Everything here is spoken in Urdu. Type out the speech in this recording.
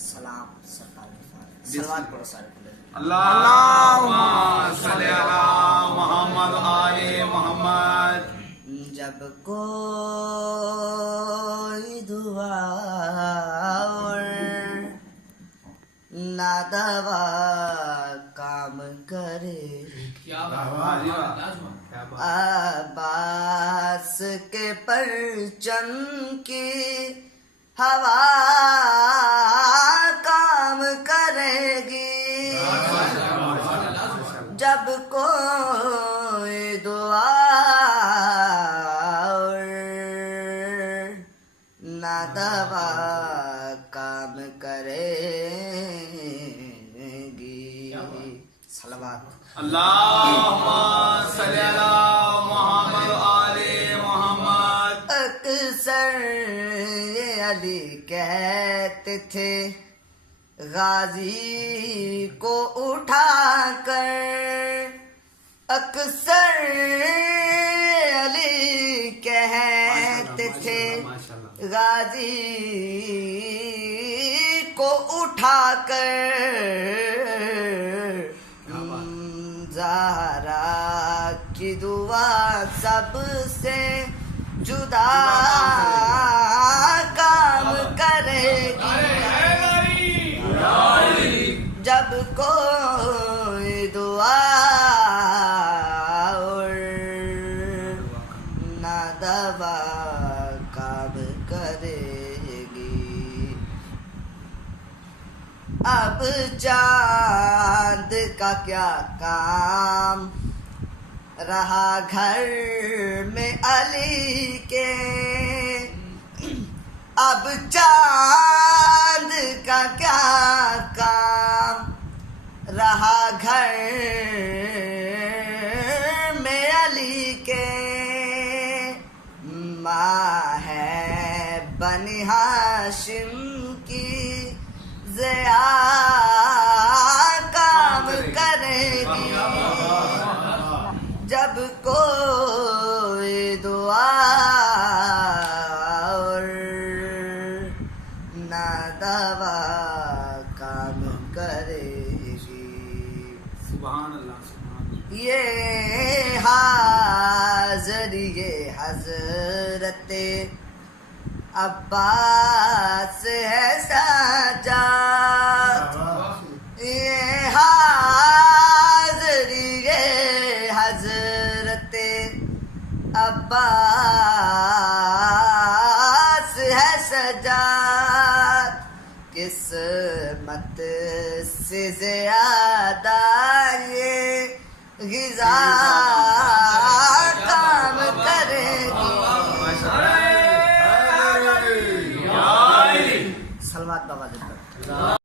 سلام سرکار سلوات پڑھو سارے پڑھو اللہم صلی علی محمد آل محمد. جب کوئی دعا اور نادوا کام کرے عباس کے پرچم کی ہوا کام کرے گی. جب کوئی دعا اور نادوا کام کرے گی. صلوات. اللہم صلی علی محمد آل محمد. اکثر یہ علی کہتے تھے غازی کو اٹھا کر. اکثر علی کہتے تھے غازی کو اٹھا کر. زہرا کی دعا سب سے جدا کام کرے گی. جب کوئی دعا اور نادوا کام کرے گی. اب چاند کا کیا کام رہا گھر میں علی کے. اب چاند کا کیا کام رہا گھر میں علی کے. ماں ہے بنی ہاشم کی ضیا کام کرے گی. جب کوئی دعا اور نادوا کام کرے گی. سبحان اللہ سبحان اللہ. یہ حاضری حضرت عباس ہے سجاد. یہ حاضری حضرت عباس ہے سجاد. قسمت سے زیادہ یہ غذا کام کرے گی. سلوات بابا.